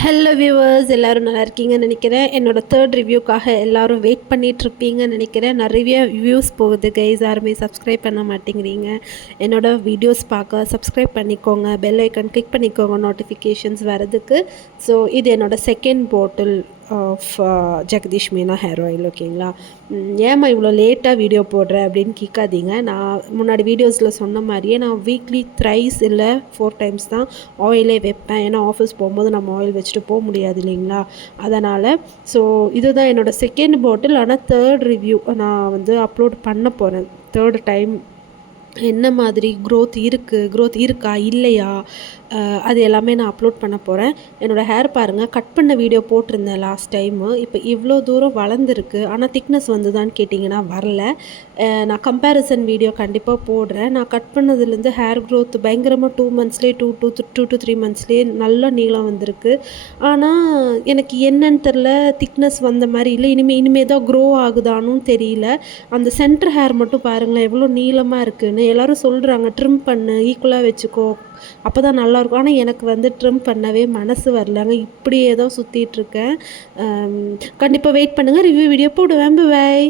Hello viewers, எல்லோரும் நல்லா இருக்கீங்கன்னு நினைக்கிறேன். என்னோடய தேர்ட் ரிவ்யூக்காக எல்லோரும் வெயிட் பண்ணிகிட்ருப்பீங்கன்னு நினைக்கிறேன். நிறைய வியூஸ் போகுது கைஸ், யாருமே சப்ஸ்கிரைப் பண்ண மாட்டேங்கிறீங்க. என்னோடய வீடியோஸ் பார்க்க சப்ஸ்கிரைப் பண்ணிக்கோங்க, பெல் ஐக்கன் கிளிக் பண்ணிக்கோங்க நோட்டிஃபிகேஷன்ஸ் வரதுக்கு. ஸோ இது என்னோடய second bottle of Jagadish Meena hair oil. ஓகேங்களா? ஏம்மா இவ்வளோ லேட்டாக வீடியோ போடுறேன் அப்படின்னு கேட்காதீங்க. நான் முன்னாடி வீடியோஸில் சொன்ன மாதிரியே நான் வீக்லி த்ரைஸ் இல்லை 4 டைம்ஸ் தான் ஆயிலே வைப்பேன். ஏன்னா ஆஃபீஸ் போகும்போது நம்ம ஆயில் வச்சுட்டு போக முடியாது இல்லைங்களா? அதனால் ஸோ இதுதான் என்னோடய செகண்ட் பாட்டில். ஆனால் தேர்ட் ரிவ்யூ நான் வந்து அப்லோட் பண்ண போகிறேன். தேர்ட் டைம் என்ன மாதிரி க்ரோத் இருக்கா இல்லையா, அது எல்லாமே நான் அப்லோட் பண்ண போகிறேன். என்னோடய ஹேர் பாருங்கள், கட் பண்ண வீடியோ போட்டிருந்தேன் லாஸ்ட் டைமு. இப்போ இவ்வளோ தூரம் வளர்ந்துருக்கு. ஆனால் திக்னஸ் வந்துதான்னு கேட்டிங்கன்னா வரல. நான் கம்பேரிசன் வீடியோ கண்டிப்பாக போடுறேன். நான் கட் பண்ணதுலேருந்து ஹேர் க்ரோத் பயங்கரமாக 2 மந்த்ஸ்லேயே 2 to 3 மந்த்ஸ்லேயே நல்ல நீளம் வந்திருக்கு. ஆனால் எனக்கு என்னன்னு தெரில, திக்னஸ் வந்த மாதிரி இல்லை. இனிமே தான் க்ரோ ஆகுதானும் தெரியல. அந்த சென்டர் ஹேர் மட்டும் பாருங்களேன் எவ்வளோ நீளமாக இருக்குதுன்னு. எல்லோரும் சொல்கிறாங்க ட்ரிம் பண்ணு, ஈக்குவலாக வச்சுக்கோ, அப்போ தான் நல்லாயிருக்கும். ஆனால் எனக்கு வந்து ட்ரிம் பண்ணவே மனசு வரலங்க. இப்படியே தான் சுற்றிட்டுருக்கேன். கண்டிப்பாக வெயிட் பண்ணுங்கள், ரிவ்யூ வீடியோ போடுவேன். பை.